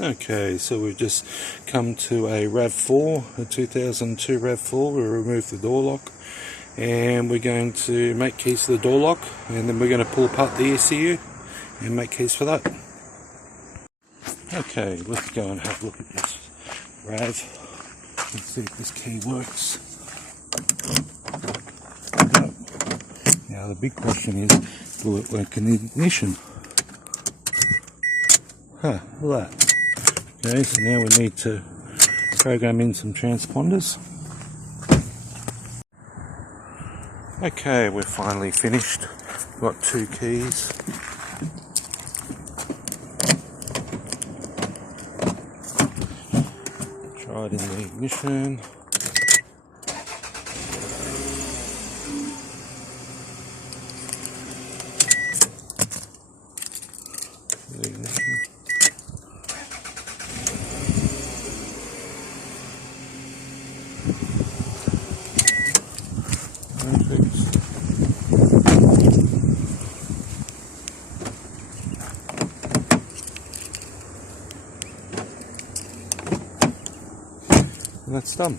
Okay, so we've just come to a rav4, a 2002 rav4. We removed the door lock and we're going to make keys for the door lock, and then we're going to pull apart the ECU and make keys for that. Okay, let's go and have a look at this rav. Let's see if this key works. Now the big question is, will it work in the ignition? Look at that. Okay, so now we need to program in some transponders. Okay, we're finally finished. Got 2 keys. Try it in the ignition. The ignition. And that's done.